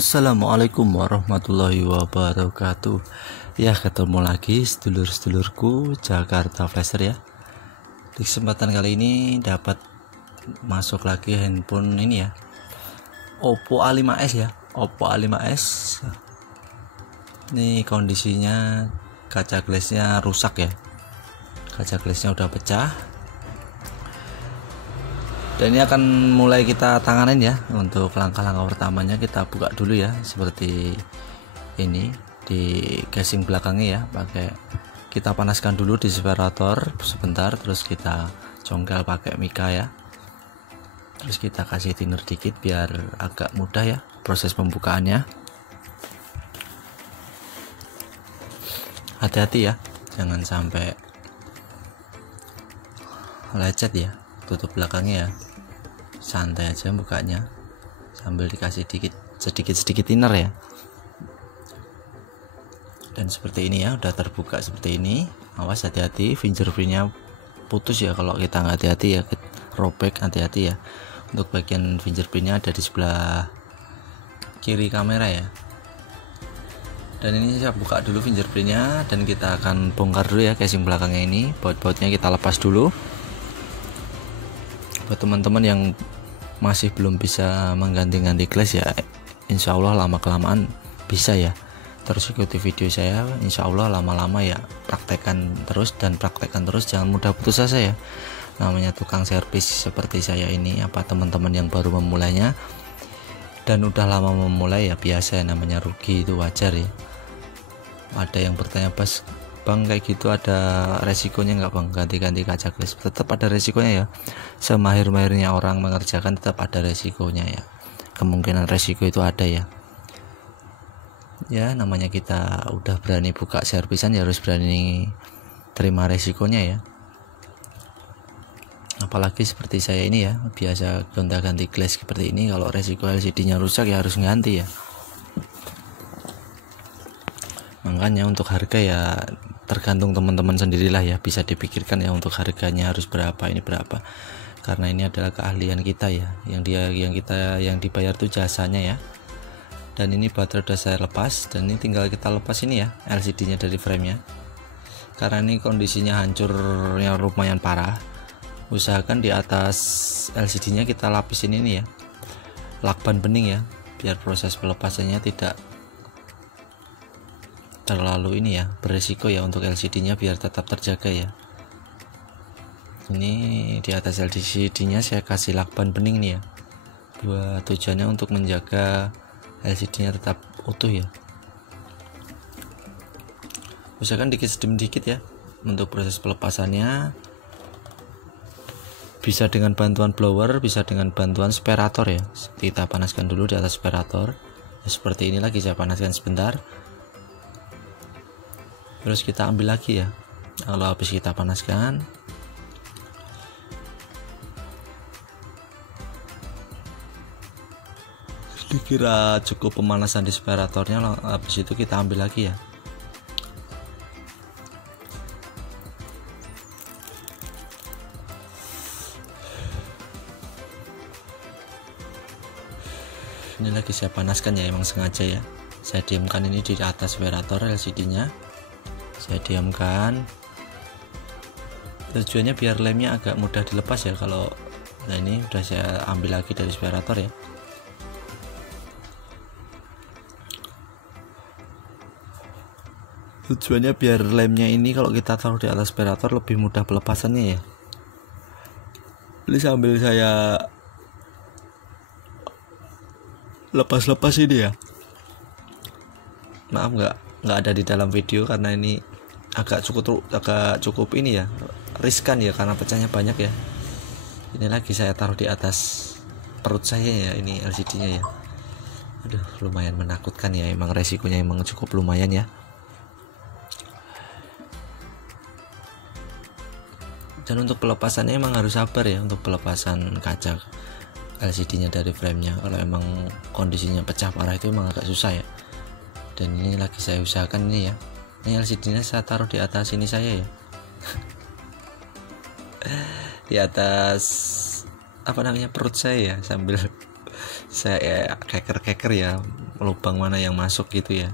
Assalamualaikum warahmatullahi wabarakatuh. Ya, ketemu lagi sedulur-sedulurku Jakarta Flasher ya. Di kesempatan kali ini dapat masuk lagi handphone ini ya, Oppo A5s ya. Oppo A5s ini kondisinya kaca glassnya rusak ya. Kaca glassnya udah pecah. Dan ini akan mulai kita tanganin ya. Untuk langkah-langkah pertamanya kita buka dulu ya, seperti ini di casing belakangnya ya. Kita panaskan dulu di separator sebentar, terus kita congkel pakai mika ya. Terus kita kasih thinner dikit biar agak mudah ya proses pembukaannya. Hati-hati ya, jangan sampai lecet ya. Tutup belakangnya ya, santai aja bukanya sambil dikasih sedikit thinner ya. Dan seperti ini ya, udah terbuka seperti ini. Awas, hati-hati fingerprintnya putus ya kalau kita nggak hati-hati ya, robek, hati-hati ya. Untuk bagian fingerprintnya ada di sebelah kiri kamera ya. Dan ini saya buka dulu fingerprintnya, dan kita akan bongkar dulu ya casing belakangnya ini. Baut-bautnya kita lepas dulu. Buat teman-teman yang masih belum bisa mengganti-ganti glass ya, insya Allah lama-kelamaan bisa ya. Terus ikuti video saya, insya Allah lama-lama ya praktekkan terus, jangan mudah putus asa ya. Namanya tukang servis seperti saya ini, apa teman-teman yang baru memulainya dan udah lama memulai ya biasa ya, namanya rugi itu wajar ya. Ada yang bertanya, Bang, kayak gitu ada resikonya nggak Bang ganti-ganti kaca glass? Tetap ada resikonya ya, semahir-mahirnya orang mengerjakan tetap ada resikonya ya. Kemungkinan resiko itu ada ya. Ya namanya kita udah berani buka servisan ya harus berani terima resikonya ya. Apalagi seperti saya ini ya, biasa gonta-ganti glass seperti ini, kalau resiko LCD-nya rusak ya harus ganti ya. Makanya untuk harga ya tergantung teman-teman sendirilah ya, bisa dipikirkan ya untuk harganya harus berapa, ini berapa. Karena ini adalah keahlian kita ya, yang dibayar tuh jasanya ya. Dan ini baterai udah saya lepas, dan ini tinggal kita lepas ini ya LCD-nya dari frame-nya. Karena ini kondisinya hancurnya lumayan parah. Usahakan di atas LCD-nya kita lapisin ini ya, lakban bening ya, biar proses pelepasannya tidak terlalu ini ya beresiko ya untuk LCD-nya, biar tetap terjaga ya. Ini di atas LCD-nya saya kasih lakban bening nih ya, buat tujuannya untuk menjaga LCD-nya tetap utuh ya. Usahakan dikit demi dikit ya untuk proses pelepasannya. Bisa dengan bantuan blower, bisa dengan bantuan separator ya. Kita panaskan dulu di atas separator ya, seperti ini lagi saya panaskan sebentar. Terus kita ambil lagi ya. Kalau habis kita panaskan, dikira cukup pemanasan di separatornya, habis itu kita ambil lagi ya. Ini lagi saya panaskan ya, emang sengaja ya. Saya diamkan ini di atas separator LCD-nya. Saya diamkan. Tujuannya biar lemnya agak mudah dilepas ya. Kalau nah ini udah saya ambil lagi dari separator ya. Tujuannya biar lemnya ini kalau kita taruh di atas separator lebih mudah pelepasannya ya. Ini sambil saya lepas ini ya. Maaf nggak ada di dalam video karena ini agak cukup ini ya, riskan ya karena pecahnya banyak ya. Ini lagi saya taruh di atas perut saya ya, ini LCD-nya ya. Aduh, lumayan menakutkan ya, emang resikonya emang cukup lumayan ya. Dan untuk pelepasannya emang harus sabar ya, untuk pelepasan kaca LCD-nya dari frame-nya. Kalau emang kondisinya pecah parah itu emang agak susah ya. Dan ini lagi saya usahakan ini ya. Ini LCD-nya saya taruh di atas ini saya ya. Di atas apa namanya perut saya ya, sambil saya keker ya, lubang mana yang masuk gitu ya.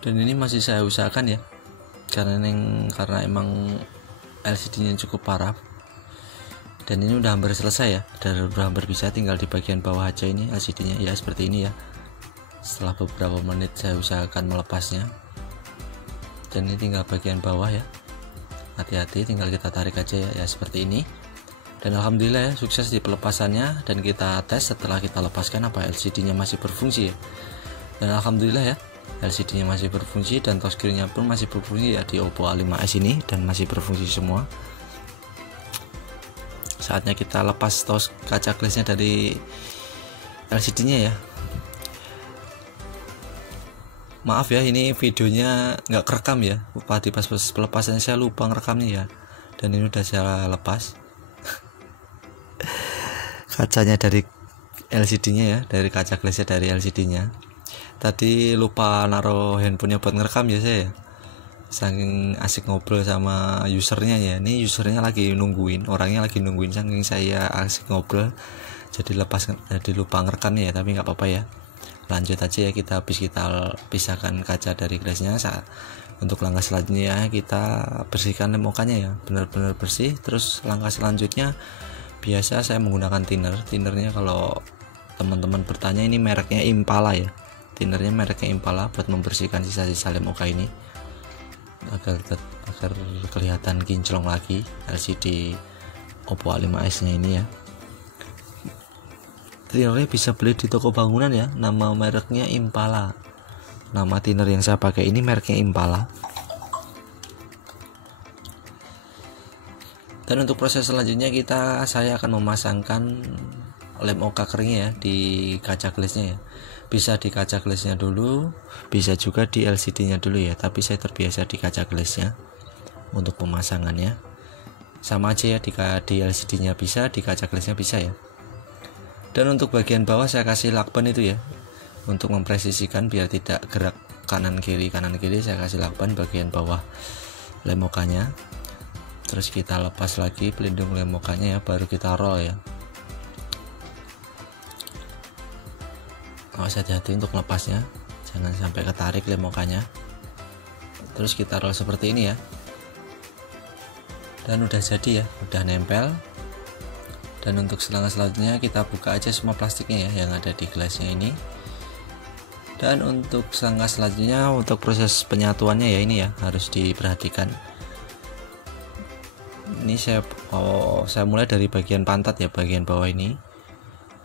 Dan ini masih saya usahakan ya, karena emang LCD-nya cukup parah. Dan ini udah hampir selesai ya, dan udah hampir bisa, tinggal di bagian bawah aja ini LCD-nya ya, seperti ini ya. Setelah beberapa menit saya usahakan melepasnya, dan ini tinggal bagian bawah ya, hati-hati, tinggal kita tarik aja ya, seperti ini. Dan alhamdulillah ya, sukses di pelepasannya. Dan kita tes setelah kita lepaskan apa LCD-nya masih berfungsi ya. Dan alhamdulillah ya, LCD-nya masih berfungsi dan touchscreen-nya pun masih berfungsi ya di Oppo A5s ini, dan masih berfungsi semua. Saatnya kita lepas kaca glassnya dari LCD-nya ya. Maaf ya, ini videonya nggak kerekam ya, pas pelepasannya saya lupa ngerekamnya ya. Dan ini udah saya lepas kacanya dari LCD-nya ya, dari kaca glassnya dari LCD-nya. Tadi lupa naruh handphonenya buat ngerekam ya saya ya, saking asik ngobrol sama usernya ya. Ini usernya lagi nungguin, orangnya lagi nungguin, saking saya asik ngobrol jadi lupa ngerekamnya ya. Tapi nggak apa-apa ya, lanjut aja ya. Kita pisahkan kaca dari glassnya. Untuk langkah selanjutnya kita bersihkan lemokanya ya, benar-benar bersih. Terus langkah selanjutnya biasa saya menggunakan tinernya. Kalau teman-teman bertanya, ini mereknya Impala ya, tinernya mereknya Impala, buat membersihkan sisa-sisa lemoka ini agar kelihatan kinclong lagi LCD Oppo A5s nya ini ya. Tinernya bisa beli di toko bangunan ya, nama mereknya Impala. Nama tiner yang saya pakai ini mereknya Impala. Dan untuk proses selanjutnya saya akan memasangkan lem oka keringnya ya di kaca glassnya ya. Bisa di kaca glassnya dulu, bisa juga di LCD-nya dulu ya, tapi saya terbiasa di kaca glassnya untuk pemasangannya. Sama aja ya, di LCD-nya bisa, di kaca glassnya bisa ya. Dan untuk bagian bawah saya kasih lakban itu ya, untuk mempresisikan biar tidak gerak kanan kiri saya kasih lakban bagian bawah lemokanya. Terus kita lepas lagi pelindung lemokanya ya, baru kita roll ya. Awas hati-hati untuk lepasnya, jangan sampai ketarik lemokanya. Terus kita roll seperti ini ya. Dan udah jadi ya, udah nempel. Dan untuk langkah selanjutnya kita buka aja semua plastiknya ya yang ada di gelasnya ini. Dan untuk langkah selanjutnya, untuk proses penyatuannya ya, ini ya harus diperhatikan. Ini saya mulai dari bagian pantat ya, bagian bawah ini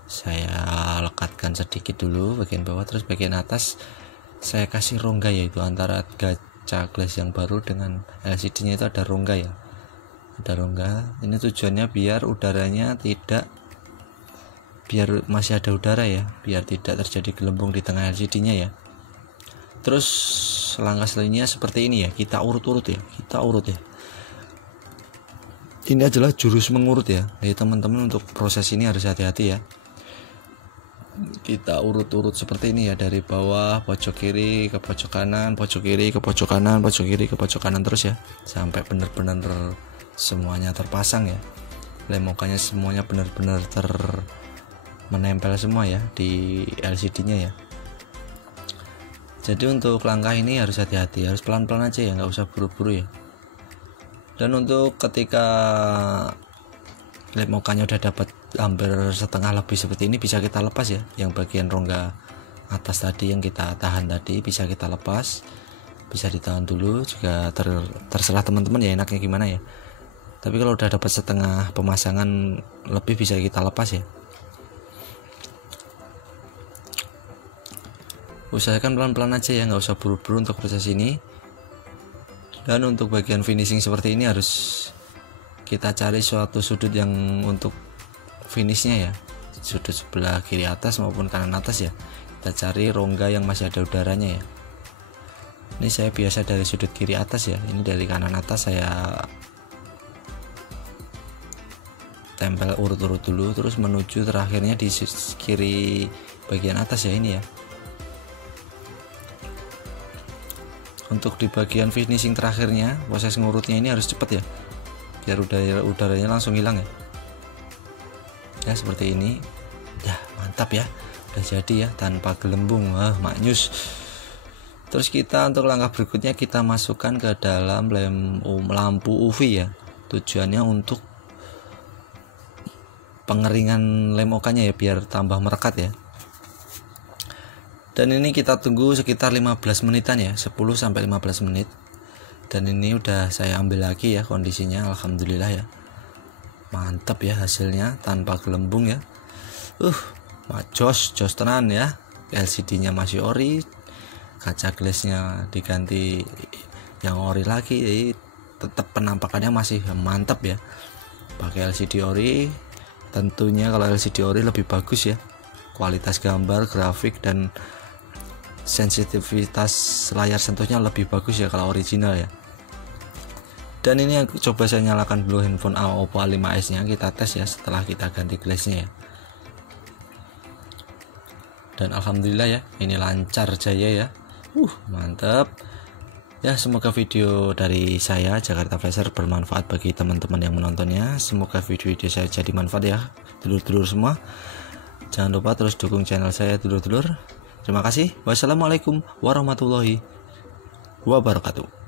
saya lekatkan sedikit dulu bagian bawah. Terus bagian atas saya kasih rongga, yaitu antara kaca glass yang baru dengan LCD-nya itu ada rongga ya, ada rongga. Ini tujuannya biar masih ada udara ya, biar tidak terjadi gelembung di tengah LCD-nya ya. Terus langkah selanjutnya seperti ini ya, kita urut ya. Ini adalah jurus mengurut ya. Jadi teman-teman untuk proses ini harus hati-hati ya. Kita urut-urut seperti ini ya, dari bawah pojok kiri ke pojok kanan, pojok kiri ke pojok kanan, pojok kiri ke pojok kanan, terus ya sampai benar-benar semuanya terpasang ya. Lemokanya semuanya benar-benar menempel semua ya di LCD-nya ya. Jadi untuk langkah ini harus hati-hati, harus pelan-pelan aja ya, nggak usah buru-buru ya. Dan untuk ketika lemokanya udah dapat hampir setengah lebih seperti ini, bisa kita lepas ya. Yang bagian rongga atas tadi yang kita tahan tadi bisa kita lepas, bisa ditahan dulu juga, terserah teman-teman ya enaknya gimana ya. Tapi kalau udah dapat setengah pemasangan lebih bisa kita lepas ya. Usahakan pelan-pelan aja ya, nggak usah buru-buru untuk proses ini. Dan untuk bagian finishing seperti ini harus kita cari suatu sudut yang untuk finishnya ya, sudut sebelah kiri atas maupun kanan atas ya. Kita cari rongga yang masih ada udaranya ya. Ini saya biasa dari sudut kiri atas ya, ini dari kanan atas saya tempel urut-urut dulu, terus menuju terakhirnya di kiri bagian atas ya ini ya. Untuk di bagian finishing terakhirnya, proses ngurutnya ini harus cepat ya, biar udaranya langsung hilang ya. Ya seperti ini. Ya mantap ya, udah jadi ya tanpa gelembung. Maknyus. Terus kita untuk langkah berikutnya kita masukkan ke dalam lampu UV ya. Tujuannya untuk pengeringan lem okanya ya, biar tambah merekat ya. Dan ini kita tunggu sekitar 15 menitan ya, 10-15 menit. Dan ini udah saya ambil lagi ya kondisinya, alhamdulillah ya. Mantap ya hasilnya tanpa gelembung ya. Jos tenan ya. LCD-nya masih ori, kaca glassnya diganti yang ori lagi, jadi tetap penampakannya masih mantap ya. Pakai LCD ori, tentunya kalau LCD ori lebih bagus ya, kualitas gambar, grafik, dan sensitivitas layar sentuhnya lebih bagus ya kalau original ya. Dan ini aku coba saya nyalakan dulu handphone Oppo A5s nya, kita tes ya setelah kita ganti glassnya ya. Dan alhamdulillah ya, ini lancar jaya ya. Mantap ya. Semoga video dari saya Jakarta Flasher bermanfaat bagi teman-teman yang menontonnya. Semoga video-video saya jadi manfaat ya dulur-dulur semua. Jangan lupa terus dukung channel saya dulur-dulur. Terima kasih. Wassalamualaikum warahmatullahi wabarakatuh.